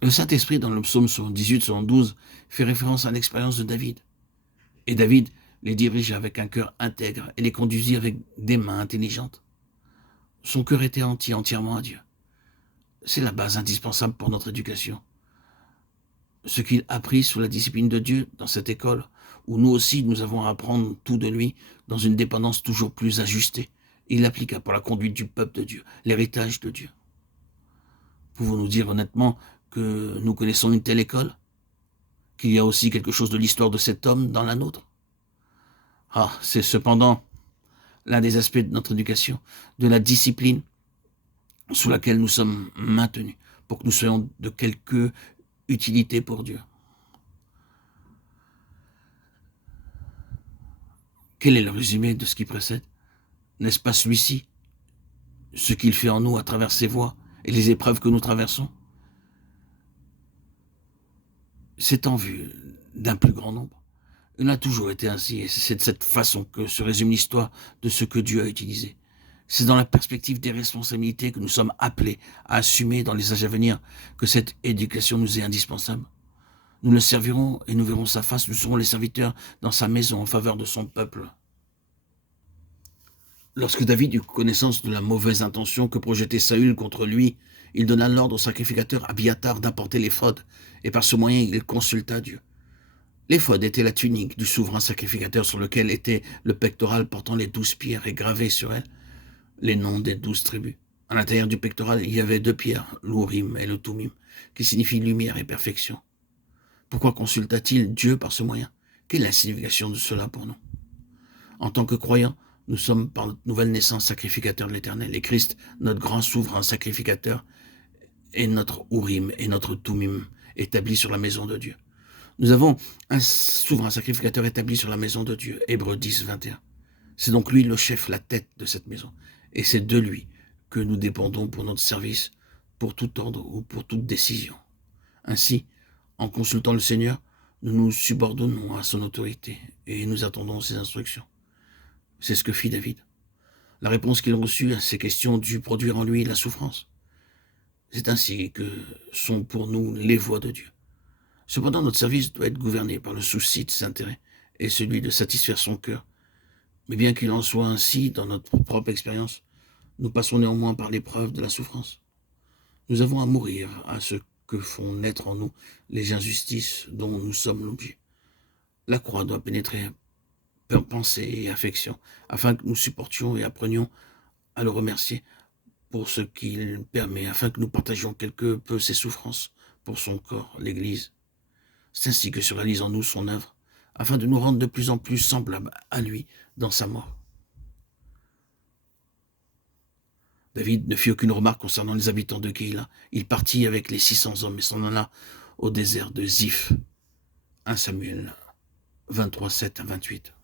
Le Saint-Esprit, dans le psaume 18, 72, fait référence à l'expérience de David. Et David les dirige avec un cœur intègre et les conduisit avec des mains intelligentes. Son cœur était entièrement à Dieu. C'est la base indispensable pour notre éducation. Ce qu'il a appris sous la discipline de Dieu dans cette école, où nous aussi nous avons à apprendre tout de lui dans une dépendance toujours plus ajustée, il l'appliqua pour la conduite du peuple de Dieu, l'héritage de Dieu. Pouvons-nous dire honnêtement que nous connaissons une telle école? Qu'il y a aussi quelque chose de l'histoire de cet homme dans la nôtre? Ah, c'est cependant l'un des aspects de notre éducation, de la discipline sous laquelle nous sommes maintenus, pour que nous soyons de quelque utilité pour Dieu. Quel est le résumé de ce qui précède? N'est-ce pas celui-ci, ce qu'il fait en nous à travers ses voies et les épreuves que nous traversons? C'est en vue d'un plus grand nombre. Il a toujours été ainsi, et c'est de cette façon que se résume l'histoire de ce que Dieu a utilisé. C'est dans la perspective des responsabilités que nous sommes appelés à assumer dans les âges à venir que cette éducation nous est indispensable. Nous le servirons et nous verrons sa face, nous serons les serviteurs dans sa maison en faveur de son peuple. Lorsque David eut connaissance de la mauvaise intention que projetait Saül contre lui, il donna l'ordre au sacrificateur Abiatar d'apporter l'éphod, et par ce moyen il consulta Dieu. L'éphod était la tunique du souverain sacrificateur sur lequel était le pectoral portant les 12 pierres et gravé sur elle les noms des 12 tribus. À l'intérieur du pectoral, il y avait 2 pierres, l'Urim et le Tumim, qui signifient lumière et perfection. Pourquoi consulta-t-il Dieu par ce moyen? Quelle est la signification de cela pour nous? En tant que croyants, nous sommes par notre nouvelle naissance sacrificateurs de l'Éternel, et Christ, notre grand souverain sacrificateur, est notre Urim et notre Tumim, établis sur la maison de Dieu. Nous avons un souverain sacrificateur établi sur la maison de Dieu, Hébreux 10, 21. C'est donc lui le chef, la tête de cette maison. Et c'est de lui que nous dépendons pour notre service, pour tout ordre ou pour toute décision. Ainsi, en consultant le Seigneur, nous nous subordonnons à son autorité et nous attendons ses instructions. C'est ce que fit David. La réponse qu'il reçut à ces questions dut produire en lui la souffrance. C'est ainsi que sont pour nous les voies de Dieu. Cependant, notre service doit être gouverné par le souci de ses intérêts et celui de satisfaire son cœur. Mais bien qu'il en soit ainsi dans notre propre expérience, nous passons néanmoins par l'épreuve de la souffrance. Nous avons à mourir à ce que font naître en nous les injustices dont nous sommes l'objet. La croix doit pénétrer pensée et affection, afin que nous supportions et apprenions à le remercier pour ce qu'il permet, afin que nous partagions quelque peu ses souffrances pour son corps, l'Église. C'est ainsi que se réalise en nous son œuvre, afin de nous rendre de plus en plus semblables à lui dans sa mort. David ne fit aucune remarque concernant les habitants de Keïla. Il partit avec les 600 hommes et s'en alla au désert de Ziph. 1 Samuel 23, 7 à 28.